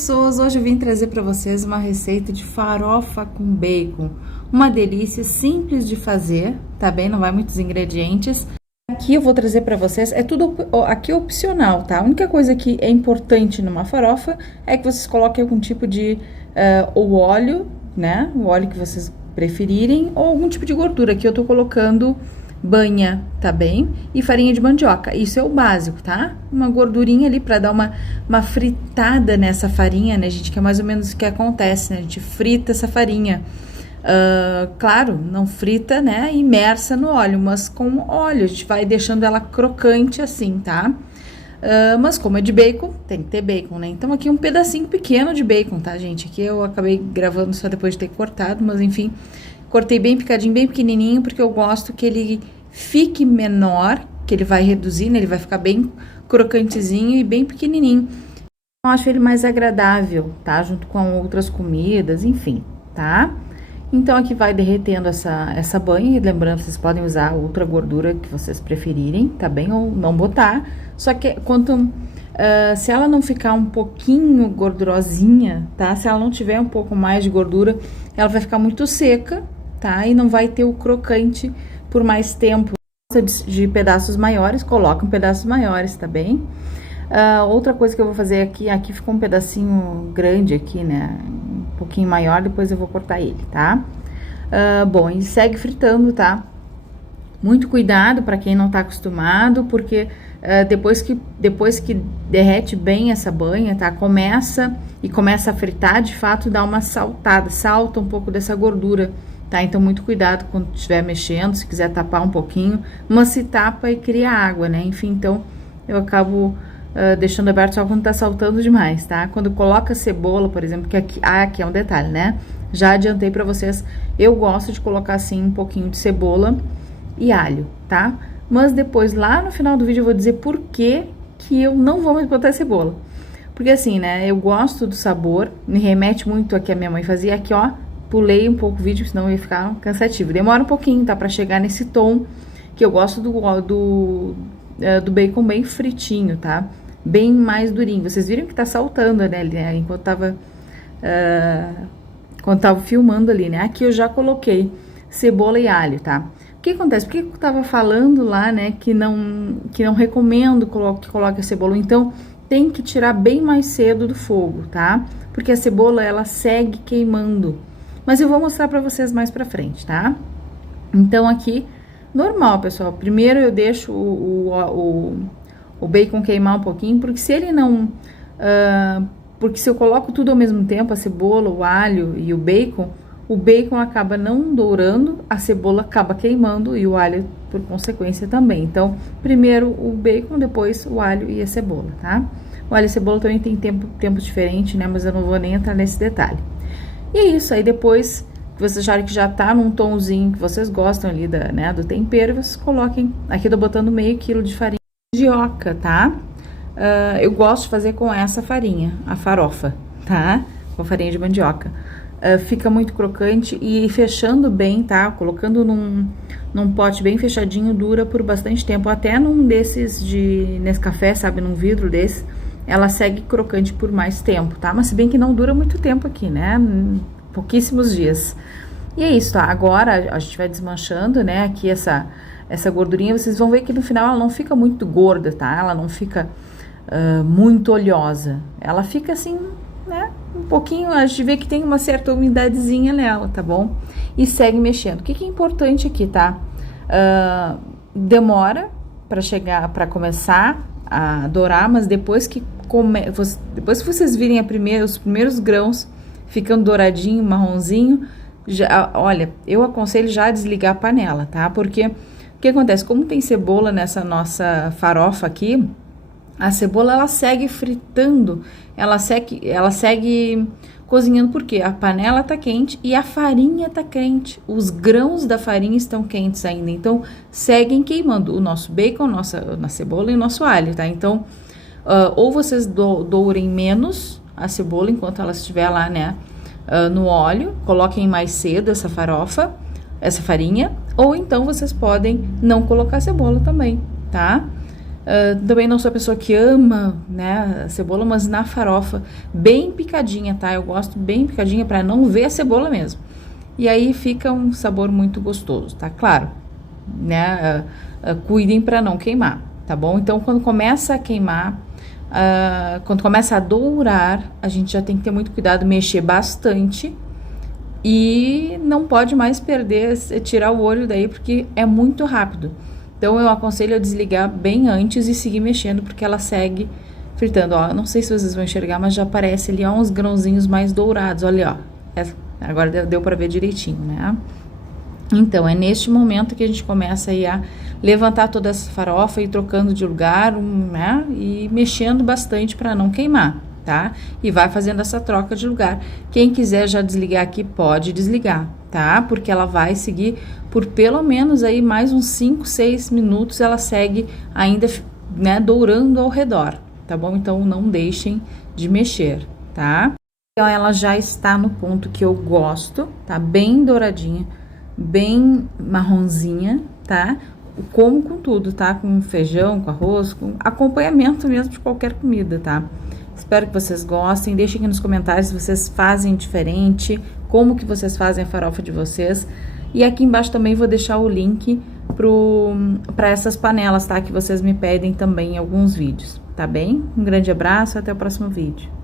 Pessoas, hoje eu vim trazer para vocês uma receita de farofa com bacon, uma delícia simples de fazer, tá bem? Não vai muitos ingredientes. Aqui eu vou trazer para vocês, é tudo aqui opcional, tá? A única coisa que é importante numa farofa é que vocês coloquem algum tipo de ou óleo, né? O óleo que vocês preferirem, ou algum tipo de gordura. Aqui eu tô colocando banha, tá bem? E farinha de mandioca, isso é o básico, tá? Uma gordurinha ali pra dar uma fritada nessa farinha, né, gente? Que é mais ou menos o que acontece, né? A gente frita essa farinha. Claro, não frita, né, imersa no óleo, mas com óleo, a gente vai deixando ela crocante assim, tá? Mas como é de bacon, tem que ter bacon, né? Então aqui um pedacinho pequeno de bacon, tá, gente? Aqui eu acabei gravando só depois de ter cortado, mas enfim, cortei bem picadinho, bem pequenininho, porque eu gosto que ele fique menor, que ele vai reduzir, né? Ele vai ficar bem crocantezinho e bem pequenininho. Eu acho ele mais agradável, tá? Junto com outras comidas, enfim, tá? Então, aqui vai derretendo essa banha, e lembrando, vocês podem usar outra gordura que vocês preferirem, tá bem? Ou não botar, só que se ela não ficar um pouquinho gordurosinha, tá? Se ela não tiver um pouco mais de gordura, ela vai ficar muito seca, tá? E não vai ter o crocante por mais tempo. De pedaços maiores, coloca pedaços maiores, tá bem? Outra coisa que eu vou fazer aqui ficou um pedacinho grande aqui, né? Um pouquinho maior, depois eu vou cortar ele, tá? Bom, e segue fritando, tá? Muito cuidado para quem não tá acostumado, porque depois que derrete bem essa banha, tá? Começa a fritar, de fato dá uma saltada, salta um pouco dessa gordura, tá? Então muito cuidado quando estiver mexendo, se quiser tapar um pouquinho, mas se tapa e cria água, né? Enfim, então eu acabo deixando aberto só quando tá saltando demais, tá? Quando coloca cebola, por exemplo, que aqui é um detalhe, né? Já adiantei pra vocês, eu gosto de colocar assim um pouquinho de cebola e alho, tá? Mas depois, lá no final do vídeo, eu vou dizer por que eu não vou mais botar cebola. Porque assim, né, eu gosto do sabor, me remete muito a que a minha mãe fazia. Aqui, ó, pulei um pouco o vídeo, senão ia ficar cansativo. Demora um pouquinho, tá? Pra chegar nesse tom que eu gosto do bacon bem fritinho, tá? Bem mais durinho. Vocês viram que tá saltando, né? Enquanto tava filmando ali, né? Aqui eu já coloquei cebola e alho, tá? O que acontece? Porque eu tava falando lá, né? Que não recomendo que coloque a cebola. Então, tem que tirar bem mais cedo do fogo, tá? Porque a cebola, ela segue queimando. Mas eu vou mostrar pra vocês mais pra frente, tá? Então, aqui, normal, pessoal. Primeiro eu deixo o bacon queimar um pouquinho, porque se ele não... porque se eu coloco tudo ao mesmo tempo, a cebola, o alho e o bacon acaba não dourando, a cebola acaba queimando e o alho, por consequência, também. Então, primeiro o bacon, depois o alho e a cebola, tá? O alho e a cebola também tem tempo diferente, né? Mas eu não vou nem entrar nesse detalhe. E é isso, aí depois que vocês acharem que já tá num tomzinho que vocês gostam ali do tempero, vocês coloquem. Aqui eu tô botando meio quilo de farinha de mandioca, tá? Eu gosto de fazer com essa farinha, a farofa, tá? Com farinha de mandioca. Fica muito crocante e fechando bem, tá? Colocando num pote bem fechadinho, dura por bastante tempo. Até num desses de Nescafé, sabe? Num vidro desse, ela segue crocante por mais tempo, tá? Mas se bem que não dura muito tempo aqui, né? Pouquíssimos dias. E é isso, tá? Agora a gente vai desmanchando, né? Aqui essa gordurinha, vocês vão ver que no final ela não fica muito gorda, tá? Ela não fica muito oleosa. Ela fica assim, né? Um pouquinho, a gente vê que tem uma certa umidadezinha nela, tá bom? E segue mexendo. O que é importante aqui, tá? Demora para começar a dourar, mas depois que vocês virem os primeiros grãos ficando douradinho, marronzinho, olha, eu aconselho já a desligar a panela, tá? Porque o que acontece? Como tem cebola nessa nossa farofa aqui, a cebola, ela segue fritando, ela segue cozinhando, porque a panela tá quente e a farinha tá quente, os grãos da farinha estão quentes ainda, então seguem queimando o nosso bacon, nossa cebola e o nosso alho, tá? Então, ou vocês dourem menos a cebola enquanto ela estiver lá, né, no óleo, coloquem mais cedo essa farinha, ou então vocês podem não colocar cebola também, tá? Também não sou a pessoa que ama, né, a cebola, mas na farofa, bem picadinha, tá? Eu gosto bem picadinha para não ver a cebola mesmo. E aí fica um sabor muito gostoso, tá? Claro, né? Cuidem para não queimar, tá bom? Então, quando começa a queimar, quando começa a dourar, a gente já tem que ter muito cuidado, mexer bastante. E não pode mais perder, tirar o olho daí, porque é muito rápido. Então, eu aconselho a desligar bem antes e seguir mexendo, porque ela segue fritando. Ó, não sei se vocês vão enxergar, mas já aparece ali, ó, uns grãozinhos mais dourados. Olha, ó. Agora deu para ver direitinho, né? Então, é neste momento que a gente começa aí a levantar toda essa farofa e trocando de lugar, né? E mexendo bastante para não queimar, tá? E vai fazendo essa troca de lugar. Quem quiser já desligar aqui, pode desligar, tá? Porque ela vai seguir por pelo menos aí mais uns 5, 6 minutos, ela segue ainda, né, dourando ao redor, tá bom? Então, não deixem de mexer, tá? Então, ela já está no ponto que eu gosto, tá? Bem douradinha, bem marronzinha, tá? Como com tudo, tá? Com feijão, com arroz, com acompanhamento mesmo de qualquer comida, tá? Espero que vocês gostem. Deixem aqui nos comentários se vocês fazem diferente, como que vocês fazem a farofa de vocês. E aqui embaixo também vou deixar o link para essas panelas, tá? Que vocês me pedem também em alguns vídeos, tá bem? Um grande abraço, até o próximo vídeo.